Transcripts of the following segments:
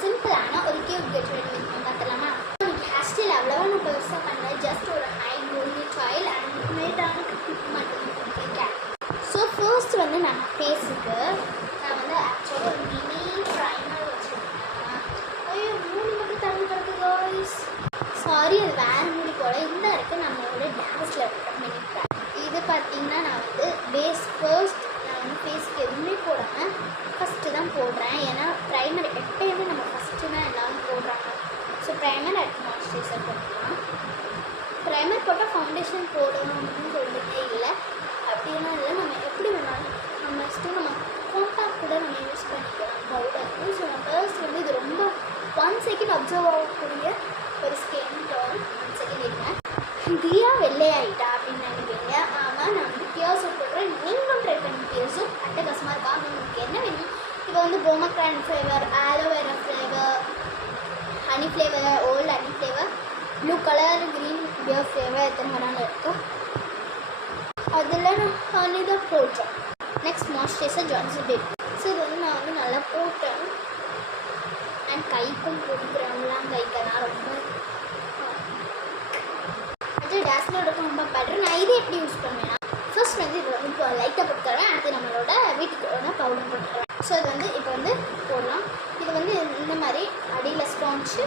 சிம்பிளான ஒரு cute get ready with பார்த்துலாமா? எனக்கு ஹேர் ஸ்டைல் அவ்வளோவா நான் பெருசாக பண்ணல. ஜஸ்ட் ஒரு ஹை கோல்டன் ஆயில் அண்ட் மேடான கிளிப் மட்டும் கொடுத்துருக்கேன். ஸோ ஃபர்ஸ்ட் வந்து நான் ஃபேஸுக்கு நான் வந்து ஆக்சுவலாக ஒரு மினி ப்ரைமர் வச்சுருக்கேன். ஐயோ மூணு மட்டும் தண்ணி கிடக்கு காய்ஸ். சாரி, அது வேறு மூடி போல் இந்த இருக்குது நம்மளோட டான்ஸில் இருக்க மினி ப்ரைமர். இது பார்த்தீங்கன்னா நான் வந்து பேஸ் ஃபர்ஸ்ட் நான் வந்து ஃபேஸ்க்கு எதுவுமே போடாமல் ஃபஸ்ட்டு தான் போடுறேன். ஏன்னா ப்ரைமர் எப்போயுமே நம்ம ஃபஸ்ட்டு தான் எல்லோரும் போடுறாங்க. ஸோ ப்ரைமர் அடுத்து மாய்ஸ்சரைசர் போட்டுக்கலாம். ப்ரைமர் போட்டால் ஃபவுண்டேஷன் போடணும்னு சொல்லிட்டே இல்லை, அப்படின்னா இல்லை. நம்ம எப்படி வேணாலும் நம்ம இஷ்டம், நம்ம காம்பேக்ட் கூட நம்ம யூஸ் பண்ணிக்கலாம் பவுடருக்கு. ஸோ நம்ம ஃபர்ஸ்ட் வந்து இது ரொம்ப 1 செகண்ட் அப்சர்வ் ஆகக்கூடிய ஒரு ஸ்கின் டோன். 1 செகண்ட் இருங்க. தியா வெள்ளையாயிட்டா அப்படின்னு நினைக்கிறீங்க. ஆமாம், நான் வந்து பியர் சோப் போடுறேன். நீங்களும் ட்ரை பண்ணி பியர் சோப் அட்டகாசமாக இருக்கா. உங்களுக்கு என்ன வேணும்? இப்போ வந்து pomegranate flavour, aloe vera flavour, honey flavour, old honey flavour, blue colour, green pear flavour எத்தனை வேணாலும் இருக்குது. அதில் நான் ஹனி தான் போட்டேன். Next moisturiser Johnson baby. So இது வந்து நான் வந்து நல்லா போட்டேன். அண்ட் கைக்கும் போட்டுக்கிறேன்லாம். கைக்கெல்லாம் ரொம்ப டேஸ்லோட ரொம்ப பெட்டர். நான் இது எப்படி யூஸ் பண்ணுவேன்னா ஃபர்ஸ்ட் வந்து இது வந்து இப்போ லைட்டாக போட்டுக்கிறேன். அடுத்து நம்மளோட வீட்டுக்கு வந்து பவுடர் போட்டுக்கிறேன். ஸோ இது வந்து இப்போ வந்து போடலாம். இது வந்து இந்த மாதிரி அடியில் ஸ்பாஞ்சு,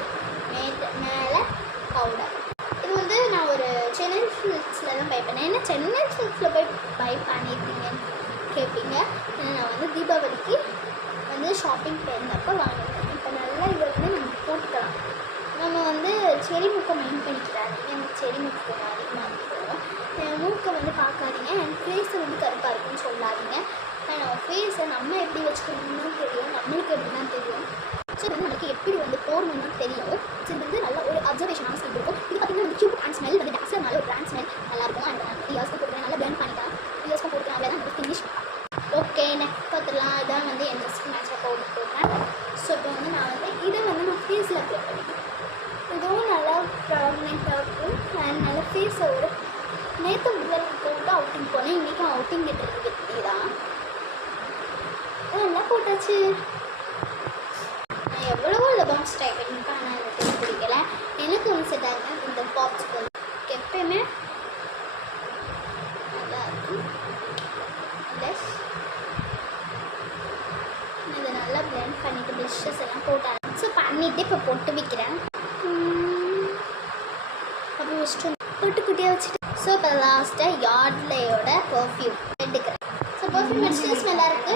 மேலே பவுடர். இது வந்து நான் ஒரு சென்னை சில்க்ஸில் தான் பை பண்ணேன். ஏன்னா சென்னை சில்க்ஸில் போய் பை பண்ணியிருக்கீங்கன்னு கேட்பீங்க. நான் வந்து தீபாவளிக்கு வந்து ஷாப்பிங் போயிருந்தப்போ வாங்கியிருக்கேன். இப்போ நல்லா இதை வந்து நம்ம போட்டுக்கலாம். நம்ம வந்து செடி மூக்கை மைண்ட் பண்ணிக்கிறாங்க. எனக்கு செடி மூக்கு அதிகமாக இருக்கும். என் மூக்கை வந்து பார்க்காதீங்க. என் ஃபேஸை வந்து கருப்பாக இருக்குன்னு சொல்லாதீங்க. நம்ம ஃபேஸை நம்ம எப்படி வச்சுக்கணும்னு தெரியும், நம்மளுக்கு எப்படி தான் தெரியும். ஸோ இது வந்து நமக்கு எப்படி வந்து போடணும்னு தெரியும். ஸோ இது வந்து நல்ல ஒரு அப்சர்வேஷனான ஸ்மெல் இருக்கும். இது பார்த்திங்கன்னா வந்து கியூட் அண்ட் ஸ்மெல் வந்து டாஸ்லர்னால ஒரு பிராண்ட் ஸ்மெல் நல்லாயிருக்கும். அண்ட் நான் இயர்ஸ்க்கு போட்டுக்கிறேன். நல்லா பிளெண்ட் பண்ணிட்டேன். இயர்ஸ்க்கு போட்டுக்கிறேன். அவ்வளோ தான் ஃபினிஷ். ஓகே, நெக்ஸ்ட் பார்த்துலாம். இதான் வந்து என் ட்ரெஸ்க்கு மேட்சாக பவுடர் போடுறேன். ஸோ இப்போ வந்து நான் வந்து இதை வந்து நான் ஃபேஸில் அப்ளை பண்ணிக்கிறேன். இதுவும் நல்லா ப்ராமினெண்ட்டாக இருக்கும். அண்ட் நல்லா ஃபேஸை ஒரு நேற்று முதல் போட்டு அவுட்டிங் போனேன். இன்றைக்கும் அவுட்டிங் கிட்ட வெட்டி தான் நல்லா போட்டாச்சு. நான் எவ்வளவோ இந்த பாக்ஸ் ட்ரை பண்ணிப்பேன். ஆனால் எனக்கு பிடிக்கல. எனக்கு ஒன்று செட் ஆகுங்க இந்த பாப்ஸ் எப்பயுமே நல்லா இருக்கும். ப்ளஸ் இதை நல்லா பிளெண்ட் பண்ணிவிட்டு ப்ளஷஸ் எல்லாம் போட்டாங்க. ஸோ பண்ணிவிட்டு இப்போ பொட்டு வைக்கிறேன். அப்படி வச்சுட்டு பொட்டு குட்டியாக வச்சுட்டு ஸோ இப்போ லாஸ்ட்டாக யார்ட்லேயோட பர்ஃப்யூம் எடுக்கிறேன். ஸோ பர்ஃப்யூம் அடிச்சு ஸ்மெல்லாக இருக்குது.